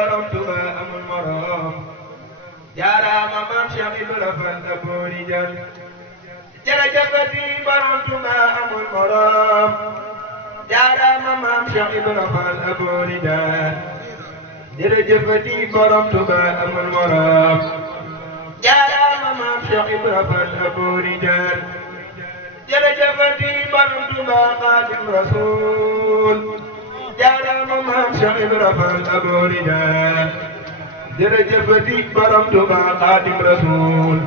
borom Tuuba amul morom jaaraama maam Cheikh Ibra Fall Abou Rijal jërëjëfati borom Tuuba amul morom jaaraama maam Cheikh Ibra Fall Abou Rijal jërëjëfati borom Tuuba amul morom jaaraama maam Cheikh Ibra Fall Abou Rijal jërëjëfati borom Tuuba Xaadim Rasuul jaaraama maam Cheikh Ibra Fall Abou Rijal jërëjëfati borom Tuuba Xaadim Rasuul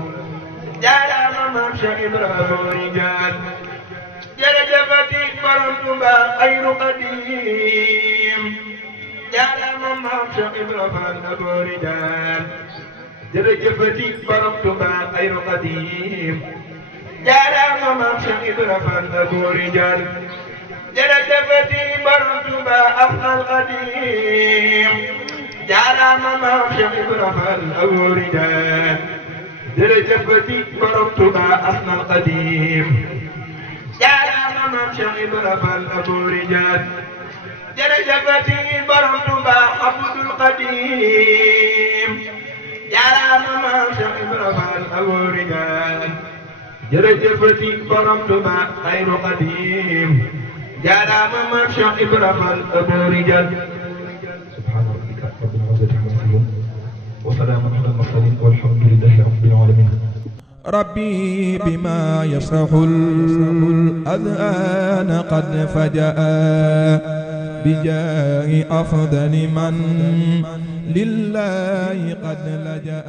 jaaraama maam Cheikh Ibra Abou Rijal jërëjëfati borom Tuuba Xayru Xadim jaaraama maam Cheikh Ibra Fall Abou Rijal jërëjëfati borom Tuuba Xayru Xadim jaaraama maam Cheikh Ibra Fall Abou Rijal jërëjëfati borom Tuuba Afnal Xadim jaaraama maam Cheikh Ibra Fall Abou Rijal jërëjëfati borom Tuuba Afnal Xadim jaaraama maam Cheikh Ibra Fall Abou Rijal jërëjëfati borom Tuuba Abdul Xadim jaaraama maam Cheikh Ibra Fall Abou Rijal jërëjëfati borom Tuuba Xayru Xadim jaaraama maam Cheikh Ibra Fall Abou Rijal subhaana rabbika rabbil izzati ammaa yasifuun wa salaamun alal mursaliin walhamdulillaahi rabbil aalamiin ربي بما يصرح الأذهان قد فجأ بجاه أفضل من لله قد لجأ